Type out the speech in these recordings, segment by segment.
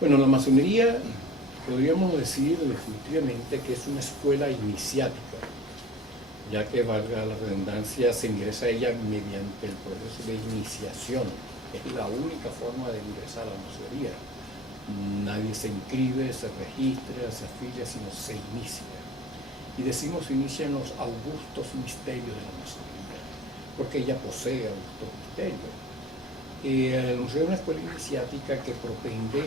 Bueno, la masonería podríamos decir definitivamente que es una escuela iniciática, ya que, valga la redundancia, se ingresa a ella mediante el proceso de iniciación. Es la única forma de ingresar a la masonería. Nadie se inscribe, se registra, se afilia, sino se inicia. Y decimos se inicia en los augustos misterios de la masonería, porque ella posee augustos misterios. Es una escuela iniciática que propende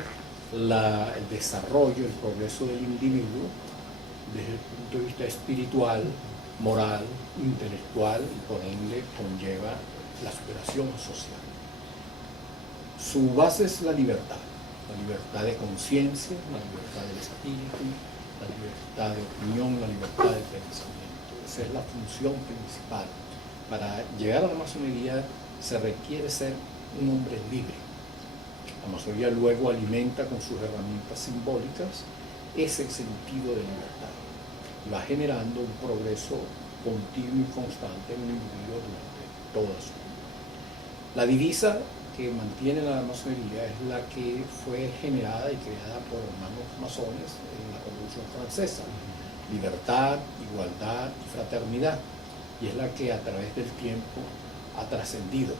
el desarrollo, el progreso del individuo desde el punto de vista espiritual, moral, intelectual, y por ende conlleva la superación social. Su base es la libertad de conciencia, la libertad del espíritu, la libertad de opinión, la libertad de pensamiento. Esa es la función principal. Para llegar a la masonería se requiere ser un hombre libre. La masonería luego alimenta con sus herramientas simbólicas ese sentido de libertad y va generando un progreso continuo y constante en un individuo durante toda su vida. La divisa que mantiene la masonería es la que fue generada y creada por hermanos masones en la Revolución Francesa: libertad, igualdad y fraternidad, y es la que a través del tiempo ha trascendido,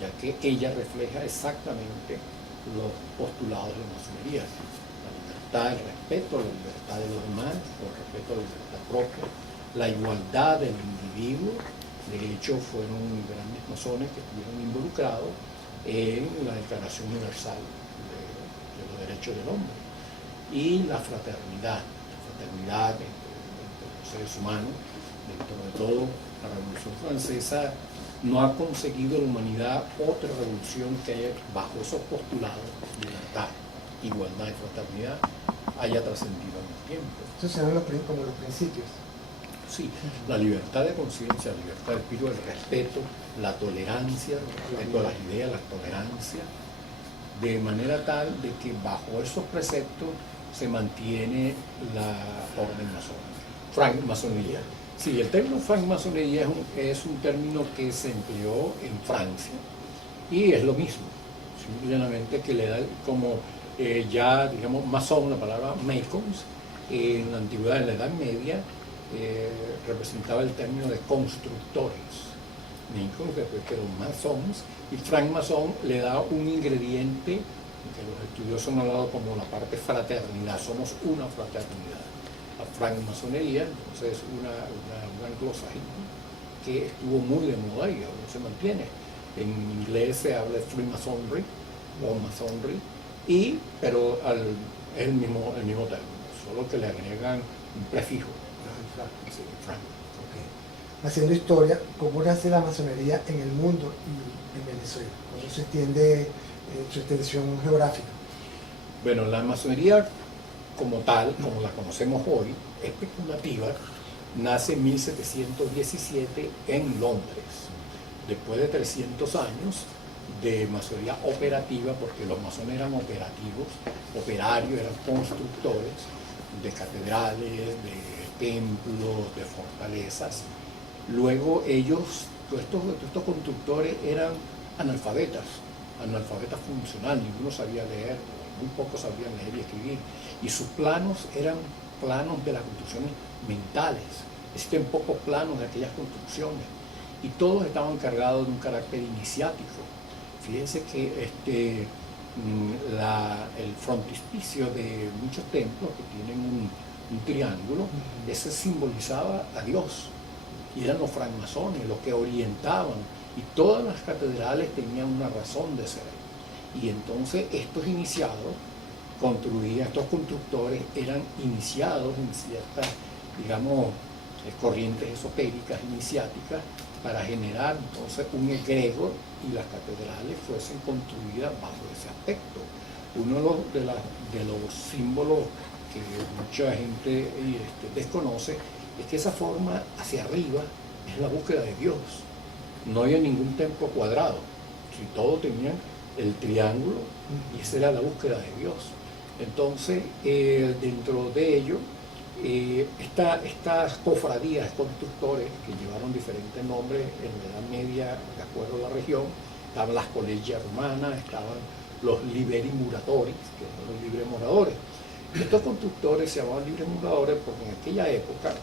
ya que ella refleja exactamente los postulados de la masonería: la libertad, el respeto a la libertad de los demás, el respeto a la libertad propia, la igualdad del individuo. De hecho, fueron grandes masones que estuvieron involucrados en la Declaración Universal de los Derechos del Hombre, y la fraternidad entre los seres humanos. Dentro de todo, la Revolución Francesa no ha conseguido la humanidad otra revolución que haya, bajo esos postulados, libertad, igualdad y fraternidad, haya trascendido en el tiempo. Eso se ven como los principios. Sí, la libertad de conciencia, la libertad de espíritu, el respeto, la tolerancia, el respeto a las ideas, la tolerancia, de manera tal de que bajo esos preceptos se mantiene la orden masónica, francmasonería. Sí, el término francmasonería es un término que se empleó en Francia y es lo mismo, simplemente que le da como ya, digamos, masón, la palabra maçons, en la antigüedad, en la Edad Media, representaba el término de constructores. Maçons, después quedó maçons, y francmaçon le da un ingrediente que los estudiosos han hablado como la parte fraternidad. Somos una fraternidad. La francmasonería, entonces, es un anglosajismo que estuvo muy de moda y aún se mantiene. En inglés se habla de freemasonry o masonry, pero es el mismo término, solo que le agregan un prefijo. Sí, franc. Okay. Haciendo historia, ¿cómo nace la masonería en el mundo y en Venezuela? ¿Cómo se extiende su extensión geográfica? Bueno, la masonería como tal, como la conocemos hoy, especulativa, nace en 1717 en Londres, después de 300 años de masonería operativa, porque los masones eran operativos, operarios, eran constructores de catedrales, de templos, de fortalezas. Luego ellos, todos estos constructores, eran analfabetas funcionales, ninguno sabía leer, muy pocos sabían leer y escribir, y sus planos eran planos de las construcciones mentales. Existen pocos planos de aquellas construcciones, y todos estaban cargados de un carácter iniciático. Fíjense que el frontispicio de muchos templos que tienen un triángulo, ese simbolizaba a Dios, y eran los francmasones los que orientaban, y todas las catedrales tenían una razón de ser. Y entonces estos iniciados estos constructores eran iniciados en ciertas, digamos, corrientes esotéricas, iniciáticas, para generar entonces un egregor y las catedrales fuesen construidas bajo ese aspecto. Uno de los símbolos que mucha gente desconoce es que esa forma hacia arriba es la búsqueda de Dios. No había ningún templo cuadrado, si todos tenían el triángulo, y esa era la búsqueda de Dios. Entonces, dentro de ello, estas cofradías, constructores, que llevaron diferentes nombres en la Edad Media, de acuerdo a la región, estaban las colegias romanas, estaban los liberi muratoris, que son los libres moradores. Estos constructores se llamaban libres moradores porque en aquella época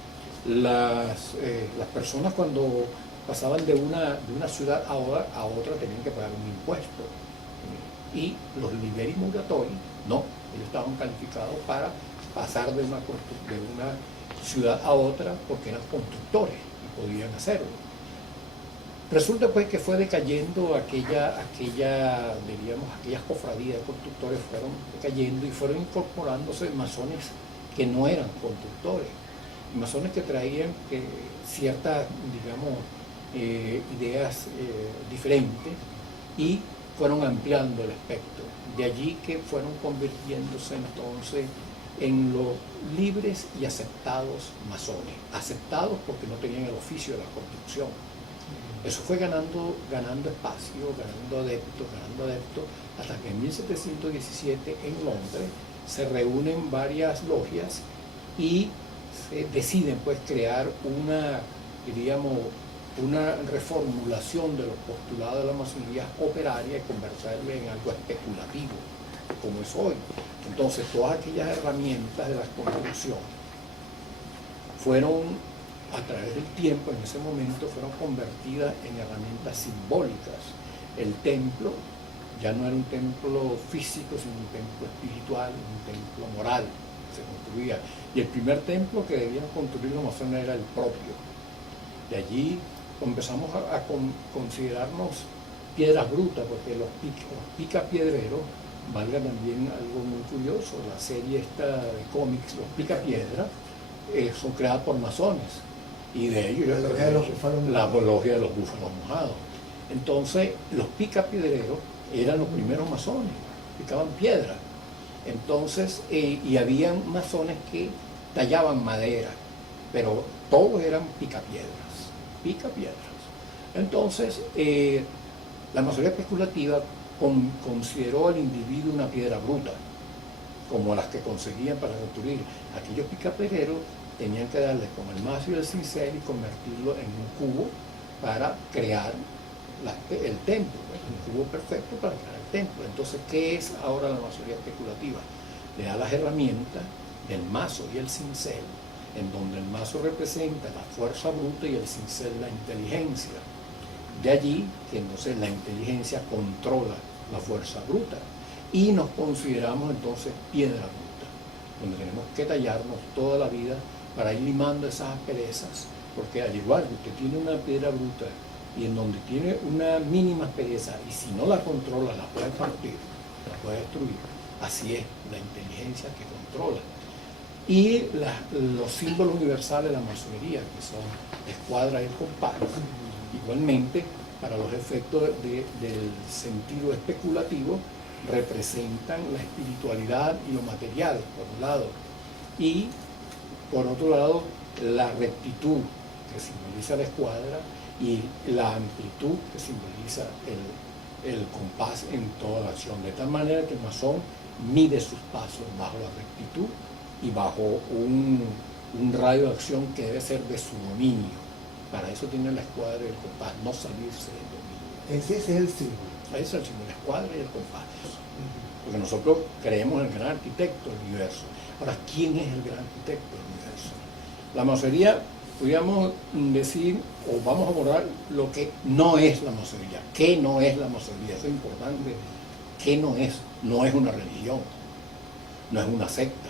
las personas cuando pasaban de una ciudad a otra tenían que pagar un impuesto. Y los liberi muratori no, ellos estaban calificados para pasar de una ciudad a otra porque eran constructores y podían hacerlo. Resulta pues que fue decayendo aquellas cofradías de constructores, fueron decayendo y fueron incorporándose masones que no eran constructores, masones que traían ciertas, digamos, ideas diferentes y fueron ampliando el espectro. De allí que fueron convirtiéndose entonces en los libres y aceptados masones, aceptados porque no tenían el oficio de la construcción. Eso fue ganando espacio, ganando adeptos, hasta que en 1717 en Londres se reúnen varias logias y se deciden pues crear una reformulación de los postulados de la masonería operaria y convertirlo en algo especulativo, como es hoy. Entonces todas aquellas herramientas de la construcción fueron, a través del tiempo, en ese momento, fueron convertidas en herramientas simbólicas. El templo ya no era un templo físico, sino un templo espiritual, un templo moral, que se construía. Y el primer templo que debían construir los masones era el propio. De allí empezamos a considerarnos piedras brutas, porque los picapiedreros, valga también algo muy curioso, la serie esta de cómics, los picapiedras, son creadas por masones. Y de ellos la logia de los búfalos mojados. Entonces, los picapiedreros eran los primeros masones, picaban piedra. Entonces, y habían masones que tallaban madera, pero todos eran picapiedras. Entonces, la masonería especulativa consideró al individuo una piedra bruta, como las que conseguían para construir. Aquellos picapiedreros tenían que darle con el mazo y el cincel y convertirlo en un cubo para crear el templo, un cubo perfecto para crear el templo. Entonces, ¿qué es ahora la masonería especulativa? Le da las herramientas del mazo y el cincel, en donde el mazo representa la fuerza bruta y el cincel la inteligencia. De allí que entonces la inteligencia controla la fuerza bruta y nos consideramos entonces piedra bruta, donde tenemos que tallarnos toda la vida para ir limando esas asperezas, porque al igual que usted tiene una piedra bruta y en donde tiene una mínima aspereza y si no la controla la puede partir, la puede destruir, así es la inteligencia que controla. Y los símbolos universales de la masonería, que son la escuadra y el compás, igualmente para los efectos del sentido especulativo representan la espiritualidad y lo material, por un lado, y por otro lado, la rectitud, que simboliza la escuadra, y la amplitud, que simboliza el compás en toda la acción. De tal manera que el masón mide sus pasos bajo la rectitud y bajo un radio de acción que debe ser de su dominio. Para eso tiene la escuadra y el compás, no salirse del dominio. Ese es el símbolo. Ese es el símbolo, la escuadra y el compás. Porque nosotros creemos en el gran arquitecto del universo. Ahora, ¿quién es el gran arquitecto del universo? La masonería, podríamos decir, o vamos a abordar lo que no es la masonería. ¿Qué no es la masonería? Eso es importante. ¿Qué no es? No es una religión, no es una secta.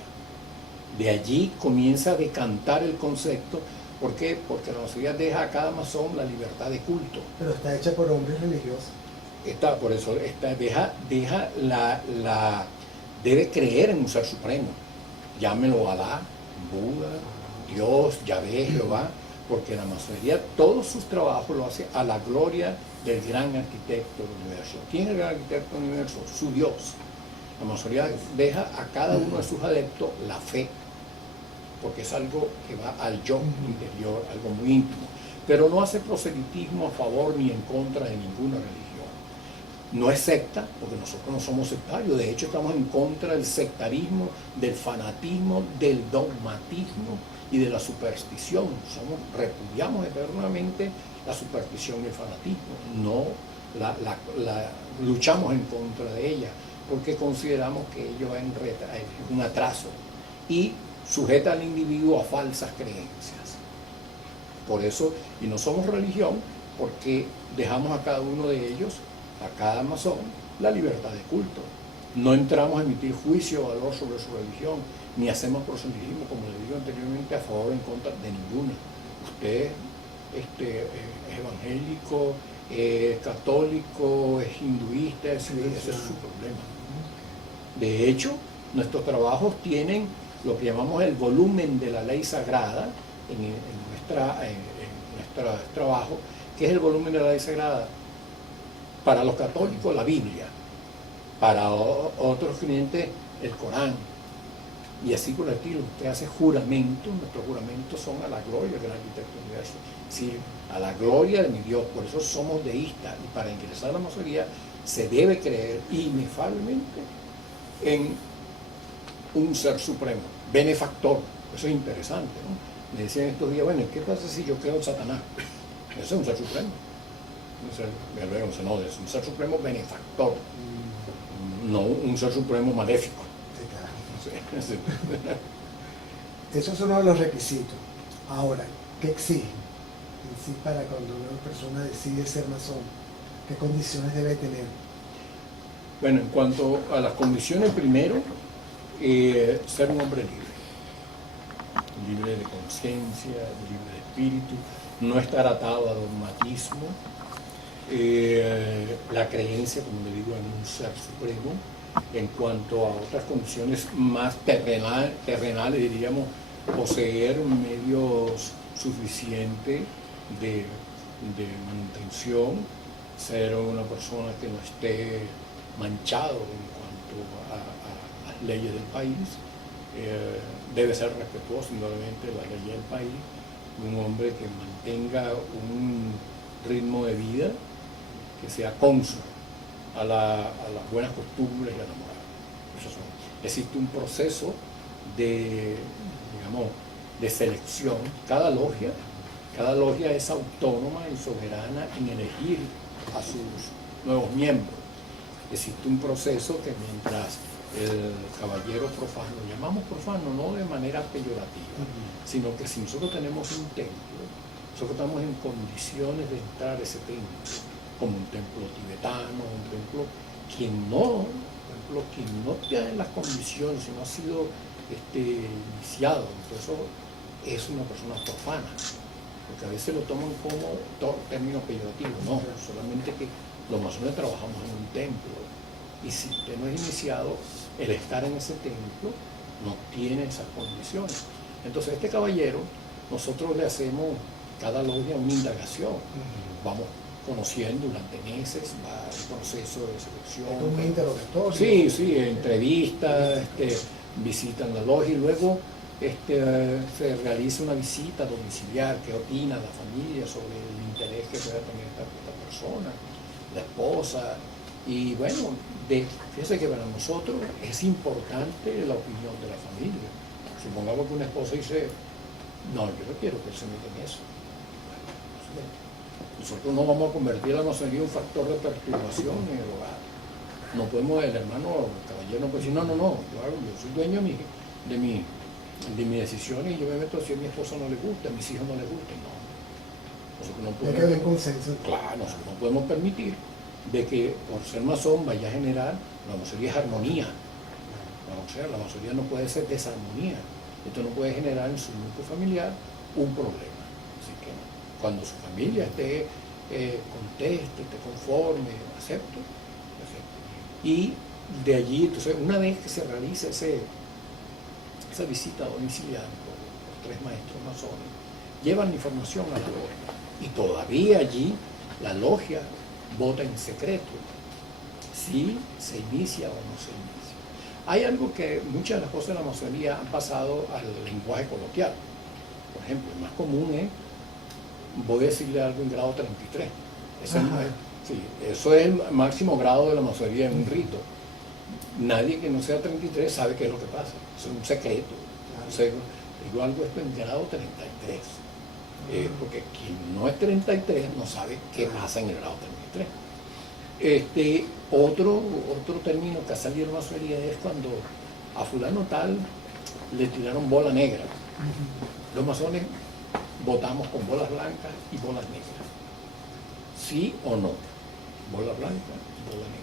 De allí comienza a decantar el concepto. ¿Por qué? Porque la masonería deja a cada masón la libertad de culto. Pero está hecha por hombres religiosos. Por eso debe creer en un ser supremo. Llámelo Alá, Buda, Dios, Yahvé, Jehová, porque la masonería todos sus trabajos lo hace a la gloria del gran arquitecto del universo. ¿Quién es el gran arquitecto del universo? Su Dios. La masonería deja a cada uno de sus adeptos la fe, porque es algo que va al yo interior, algo muy íntimo. Pero no hace proselitismo a favor ni en contra de ninguna religión. No es secta, porque nosotros no somos sectarios. De hecho, estamos en contra del sectarismo, del fanatismo, del dogmatismo y de la superstición. Repudiamos eternamente la superstición y el fanatismo. No luchamos en contra de ella. porque consideramos que ello es un atraso y sujeta al individuo a falsas creencias. Por eso, y no somos religión, porque dejamos a cada uno de ellos, a cada masón, la libertad de culto. No entramos a emitir juicio o valor sobre su religión, ni hacemos proselitismo, como le digo anteriormente, a favor o en contra de ninguna. Usted es evangélico, es católico, es hinduista, ese es su problema. De hecho, nuestros trabajos tienen lo que llamamos el volumen de la ley sagrada en nuestro trabajo. ¿Qué es el volumen de la ley sagrada? Para los católicos, la Biblia. Para otros creyentes, el Corán. Y así por el estilo. Usted hace juramentos. Nuestros juramentos son a la gloria del arquitecto universo. Es decir, a la gloria de mi Dios. Por eso somos deístas. Y para ingresar a la masonería se debe creer inefablemente en un ser supremo, benefactor. Eso es interesante, ¿no? Me decían estos días, bueno, ¿qué pasa si yo creo en Satanás? Ese es un ser supremo. No, es un ser supremo benefactor, no un ser supremo maléfico. Sí, claro. Sí. Esos son uno de los requisitos. Ahora, ¿qué exige en sí para cuando una persona decide ser masón? ¿Qué condiciones debe tener? Bueno, en cuanto a las condiciones, primero, ser un hombre libre de conciencia, libre de espíritu, no estar atado a dogmatismo, la creencia, como le digo, en un ser supremo. En cuanto a otras condiciones más terrenales, diríamos, poseer medios suficientes de manutención, ser una persona que no esté manchado en cuanto a las leyes del país, debe ser respetuoso indudablemente de las leyes del país, un hombre que mantenga un ritmo de vida que sea cónsuno a las buenas costumbres y a la moral. Existe un proceso de selección. Cada logia es autónoma y soberana en elegir a sus nuevos miembros. Existe un proceso que mientras el caballero profano, lo llamamos profano no de manera peyorativa, sino que si nosotros tenemos un templo, nosotros estamos en condiciones de entrar a ese templo, como un templo tibetano, un templo quien no tiene las condiciones, si no ha sido iniciado, entonces es una persona profana, porque a veces lo toman como término peyorativo, no, solamente que los masones trabajamos en un templo, y si usted no es iniciado, el estar en ese templo no tiene esas condiciones. Entonces este caballero, nosotros le hacemos cada logia una indagación, vamos conociendo durante meses, va el proceso de selección. ¿Es un interrogatorio? Sí, entrevistas, visitan la logia y luego se realiza una visita domiciliar, qué opina la familia sobre el interés que pueda tener esta persona, la esposa. Y bueno, fíjese que para nosotros es importante la opinión de la familia. Supongamos que una esposa dice, no, yo no quiero que él se meta en eso. Nosotros no vamos a convertir la masonería en un factor de perturbación en el hogar. No podemos, el caballero no puede decir, no, yo soy dueño de mis decisiones y yo me meto si a mi esposa no le gusta, a mis hijos no les gusta. No. Nosotros no podemos, hay que haber consenso. Claro, nosotros no podemos permitir de que por ser masón vaya a generar, la masonería es armonía. La masonería no puede ser desarmonía. Esto no puede generar en su núcleo familiar un problema. Así que cuando su familia esté conteste, esté conforme, acepto. Y de allí, entonces, una vez que se realiza esa visita domiciliar por 3 maestros masones, llevan la información a la logia. Y todavía allí la logia vota en secreto si se inicia o no se inicia. Hay algo que muchas de las cosas de la masonería han pasado al lenguaje coloquial. Por ejemplo, el más común es, voy a decirle algo en grado 33. Eso es el máximo grado de la masonería en un rito. Nadie que no sea 33 sabe qué es lo que pasa. Es un secreto. Entonces, digo algo esto en grado 33. Porque quien no es 33 no sabe qué pasa en el grado 33. Otro término que ha salido en la masonería es cuando a fulano tal le tiraron bola negra. Los masones votamos con bolas blancas y bolas negras. ¿Sí o no? Bola blanca y bola negra.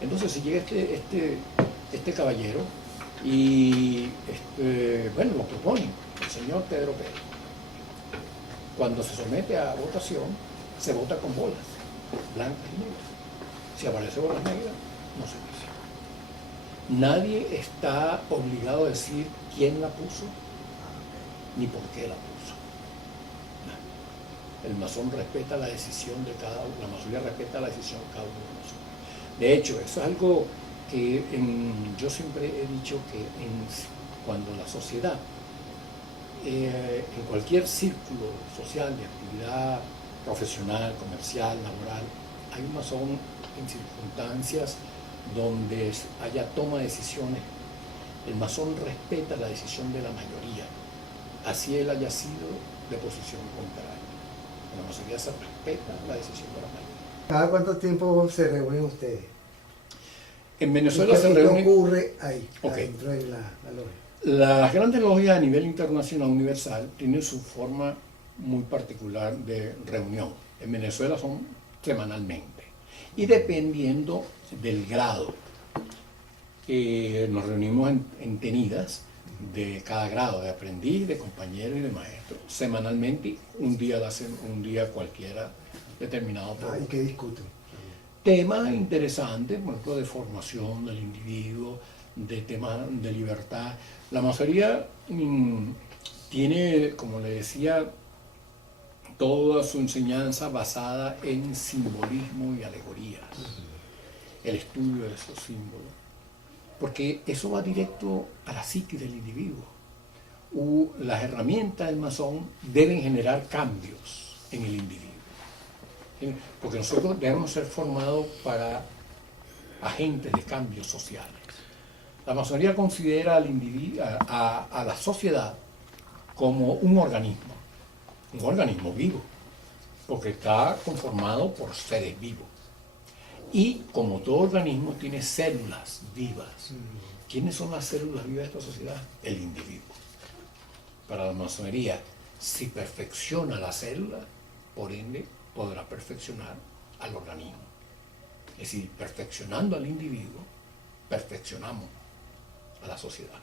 Entonces, si llega este caballero y bueno, lo propone el señor Pedro Pérez. Cuando se somete a votación, se vota con bolas blancas y negras. Si aparece bolas negras, no se dice. Nadie está obligado a decir quién la puso ni por qué la puso. No. El masón respeta la decisión de cada uno, la masonería respeta la decisión de cada uno de nosotros. De hecho, eso es algo que yo siempre he dicho que cuando la sociedad, en cualquier círculo social de actividad profesional, comercial, laboral, hay un masón en circunstancias donde haya toma de decisiones, el masón respeta la decisión de la mayoría, así él haya sido de posición contraria. En la masonería se respeta la decisión de la mayoría. ¿Cada cuánto tiempo se reúnen ustedes? En Venezuela se ¿Qué reúnen... ocurre ahí, Okay. adentro de la logia? Las grandes logias a nivel internacional universal tienen su forma muy particular de reunión. En Venezuela son semanalmente. Y dependiendo del grado, nos reunimos en tenidas de cada grado, de aprendiz, de compañero y de maestro, semanalmente, un día cualquiera determinado por ¿Y qué discuten? temas interesantes, por ejemplo, de formación del individuo, de temas de libertad. La masonería tiene, como le decía, toda su enseñanza basada en simbolismo y alegorías, el estudio de esos símbolos, porque eso va directo a la psique del individuo. Las herramientas del masón deben generar cambios en el individuo, porque nosotros debemos ser formados para agentes de cambios sociales. La masonería considera al individuo, a la sociedad como un organismo vivo, porque está conformado por seres vivos. Y como todo organismo tiene células vivas. ¿Quiénes son las células vivas de esta sociedad? El individuo. Para la masonería, si perfecciona la célula, por ende podrá perfeccionar al organismo. Es decir, perfeccionando al individuo, perfeccionamos a la sociedad.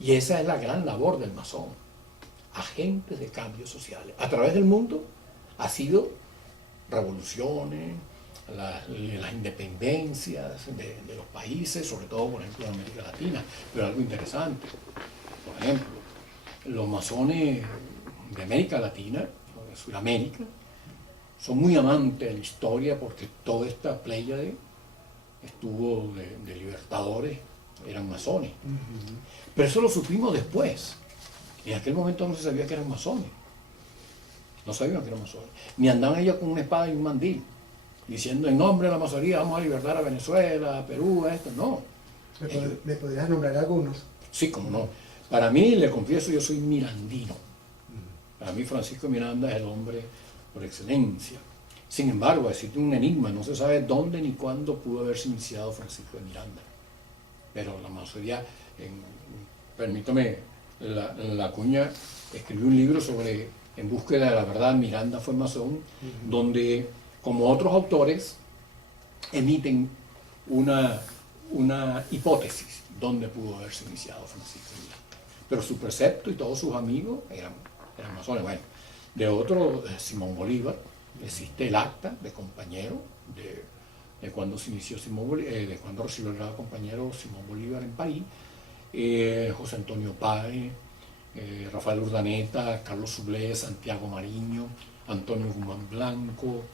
Y esa es la gran labor del masón, agentes de cambios sociales. A través del mundo ha sido revoluciones, las independencias de los países, sobre todo, por ejemplo, en América Latina. Pero algo interesante, por ejemplo, los masones de América Latina, o de Sudamérica, son muy amantes de la historia porque toda esta pléyade estuvo de libertadores, eran masones. Pero eso lo supimos después. En aquel momento no se sabía que eran masones. No sabían que eran masones. Ni andaban ellos con una espada y un mandil, diciendo en nombre de la masonería vamos a libertar a Venezuela, a Perú, a esto. No. ¿Me podrías nombrar algunos? Sí, como no. Para mí, le confieso, yo soy mirandino. Para mí Francisco Miranda es el hombre por excelencia. Sin embargo, existe un enigma, no se sabe dónde ni cuándo pudo haberse iniciado Francisco de Miranda. Pero la masonería, permítame, la cuña escribió un libro sobre En búsqueda de la verdad, Miranda fue masón, donde, como otros autores, emiten una hipótesis dónde pudo haberse iniciado Francisco de Miranda. Pero su precepto y todos sus amigos eran masones. Bueno, de otro, Simón Bolívar, existe el acta de compañero de cuando se inició Simón Bolívar, de cuando recibió el grado de compañero Simón Bolívar en París, José Antonio Páez, Rafael Urdaneta, Carlos Sublé, Santiago Mariño, Antonio Guzmán Blanco,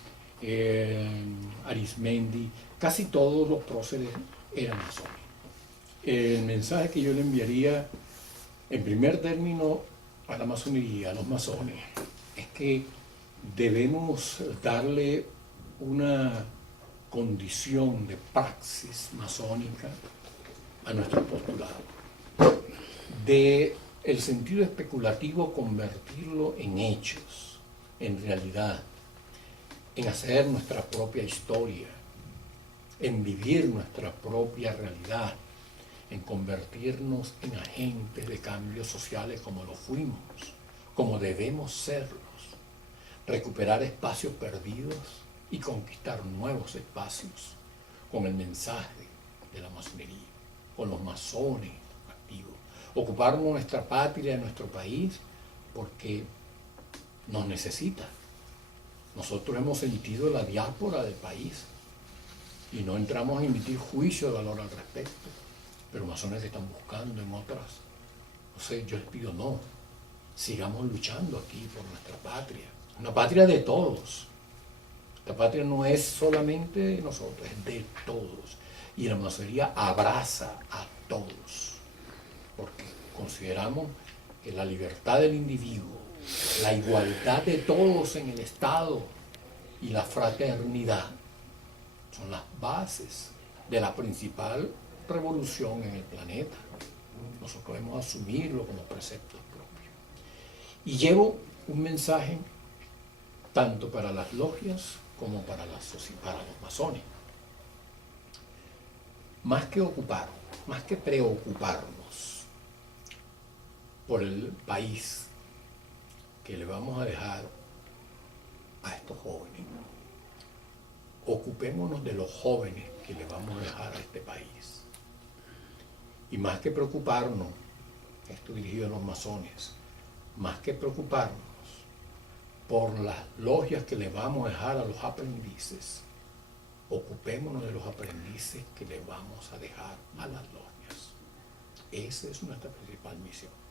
Arismendi, casi todos los próceres eran masones. El mensaje que yo le enviaría en primer término a la masonería, a los masones, es que debemos darle una condición de praxis masónica a nuestro postulado, de el sentido especulativo convertirlo en hechos, en realidad, en hacer nuestra propia historia, en vivir nuestra propia realidad, en convertirnos en agentes de cambios sociales como lo fuimos, como debemos serlos, recuperar espacios perdidos y conquistar nuevos espacios con el mensaje de la masonería, con los masones activos, ocupar nuestra patria, nuestro país, porque nos necesita. Nosotros hemos sentido la diáspora del país y no entramos a emitir juicio de valor al respecto, pero masones que están buscando en otras. Entonces yo les pido, no, sigamos luchando aquí por nuestra patria, una patria de todos. La patria no es solamente de nosotros, es de todos. Y la masonería abraza a todos, porque consideramos que la libertad del individuo, la igualdad de todos en el Estado y la fraternidad son las bases de la principal revolución en el planeta. Nosotros debemos asumirlo como preceptos propios. Y llevo un mensaje tanto para las logias como para los masones. Más que ocuparnos, más que preocuparnos por el país que le vamos a dejar a estos jóvenes, ocupémonos de los jóvenes que le vamos a dejar a este país. Y más que preocuparnos, esto dirigido a los masones, más que preocuparnos por las logias que le vamos a dejar a los aprendices, ocupémonos de los aprendices que le vamos a dejar a las logias. Esa es nuestra principal misión.